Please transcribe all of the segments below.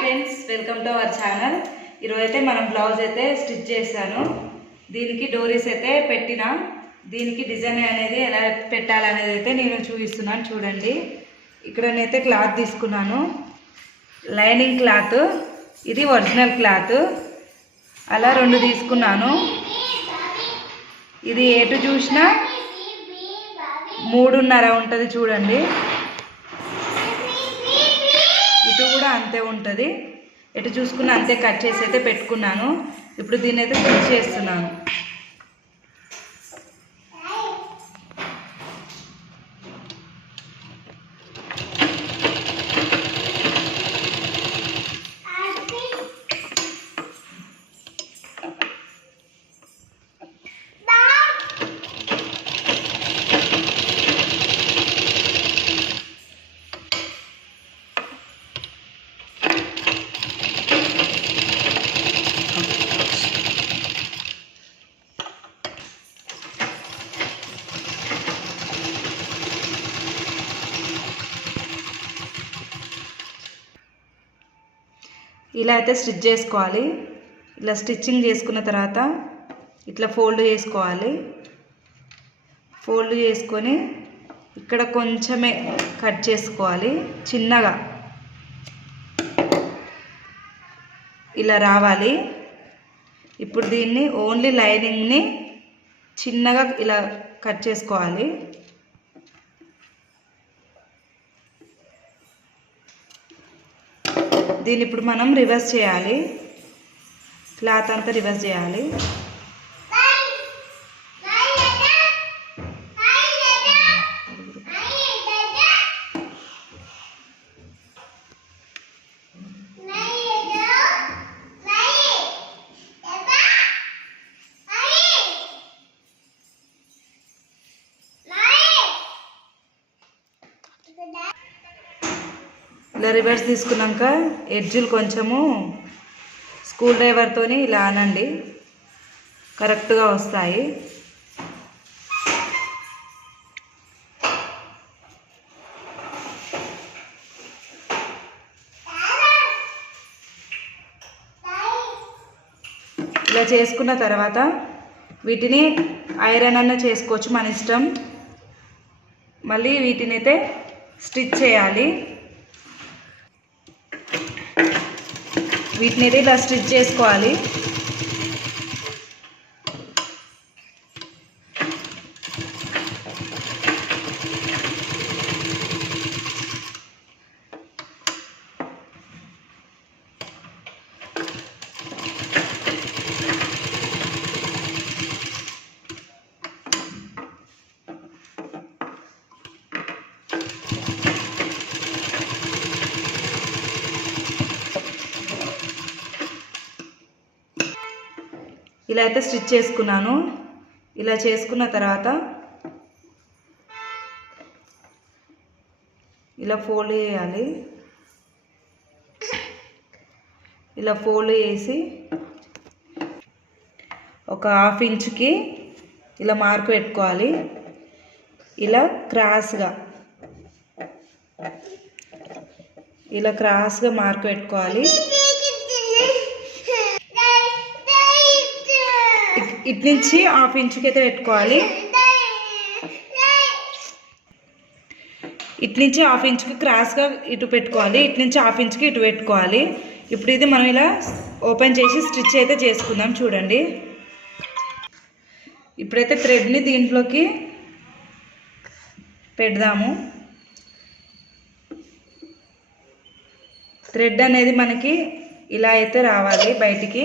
Friends, welcome to our channel. ఈరోజు అయితే మనం బ్లౌజ్ అయితే స్టిచ్ చేశాను. దీనికి డోరీస్ అయితే పెట్టిన, దీనికి డిజైన్ అనేది ఎలా పెట్టాలనేది అయితే నేను చూపిస్తున్నాను. చూడండి, ఇక్కడ నేనైతే క్లాత్ తీసుకున్నాను, లైనింగ్ క్లాత్, ఇది ఒరిజినల్ క్లాత్, అలా 2 తీసుకున్నాను. ఇది ఎటు చూసినా 3.5 ఉంటుంది చూడండి, ఇటు కూడా అంతే ఉంటుంది, ఎటు చూసుకున్నా అంతే కట్ చేసి అయితే పెట్టుకున్నాను. ఇప్పుడు దీన్ని అయితే స్టిచ్ చేస్తున్నాను. ఇలా అయితే స్టిచ్ చేసుకోవాలి. ఇలా స్టిచ్చింగ్ చేసుకున్న తర్వాత ఇట్లా ఫోల్డ్ చేసుకోవాలి. ఫోల్డ్ చేసుకొని ఇక్కడ కొంచెమే కట్ చేసుకోవాలి, చిన్నగా ఇలా రావాలి. ఇప్పుడు దీన్ని ఓన్లీ లైనింగ్ని చిన్నగా ఇలా కట్ చేసుకోవాలి. దీన్ని ఇప్పుడు మనం రివర్స్ చేయాలి, క్లాత్ అంతా రివర్స్ చేయాలి. ఇలా రివర్స్ తీసుకున్నాక ఎడ్జులు కొంచెము స్క్రూ డ్రైవర్తో ఇలా అనండి, కరెక్ట్గా వస్తాయి. ఇలా చేసుకున్న తర్వాత వీటిని ఐరన్ అన్న చేసుకోవచ్చు, మన ఇష్టం. మళ్ళీ వీటిని అయితే స్టిచ్ చేయాలి. వీటిని అయితే ఇలా స్టిచ్ చేసుకోవాలి. ఇలా అయితే స్టిచ్ చేసుకున్నాను. ఇలా చేసుకున్న తర్వాత ఇలా ఫోల్డ్ చేయాలి. ఇలా ఫోల్డ్ చేసి ఒక 1/2 ఇంచుకి ఇలా మార్క్ పెట్టుకోవాలి. ఇలా క్రాస్గా మార్క్ పెట్టుకోవాలి. ఇటు నుంచి 1/2 ఇంచుకి అయితే పెట్టుకోవాలి. ఇటు నుంచి 1/2 ఇంచుకి క్రాస్గా ఇటు పెట్టుకోవాలి, ఇటు నుంచి 1/2 ఇంచుకి ఇటు పెట్టుకోవాలి. ఇప్పుడు ఇది మనం ఇలా ఓపెన్ చేసి స్టిచ్ అయితే చేసుకుందాం. చూడండి, ఇప్పుడైతే థ్రెడ్ని దీంట్లోకి పెడదాము. థ్రెడ్ అనేది మనకి ఇలా అయితే రావాలి బయటికి.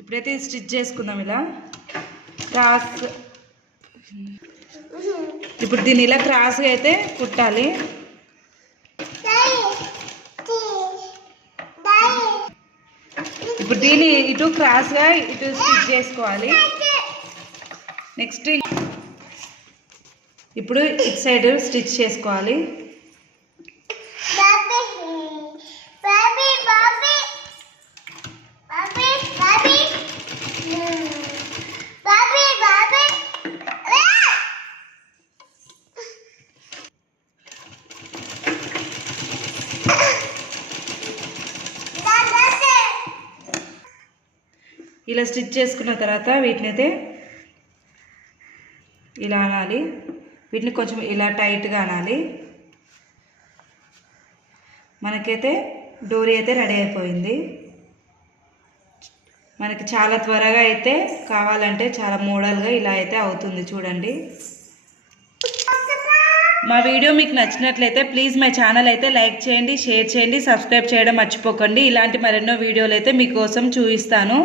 ఇప్పుడైతే స్టిచ్ చేసుకుందాం ఇలా క్రాస్. ఇప్పుడు దీన్ని ఇలా క్రాస్గా అయితే కుట్టాలి. ఇప్పుడు దీన్ని ఇటు క్రాస్గా ఇటు స్టిచ్ చేసుకోవాలి. నెక్స్ట్ ఇప్పుడు ఇటు సైడ్ స్టిచ్ చేసుకోవాలి. ఇలా స్టిచ్ చేసుకున్న తర్వాత వీటిని అయితే ఇలా అనాలి. వీటిని కొంచెం ఇలా టైట్గా అనాలి. మనకైతే డోరీ అయితే రెడీ అయిపోయింది. మనకి చాలా త్వరగా అయితే కావాలంటే చాలా మోడల్గా ఇలా అయితే అవుతుంది చూడండి. మా వీడియో మీకు నచ్చినట్లయితే ప్లీజ్ మై ఛానల్ అయితే లైక్ చేయండి, షేర్ చేయండి, సబ్స్క్రైబ్ చేయడం మర్చిపోకండి. ఇలాంటి మరెన్నో వీడియోలు అయితే మీకోసం చూపిస్తాను.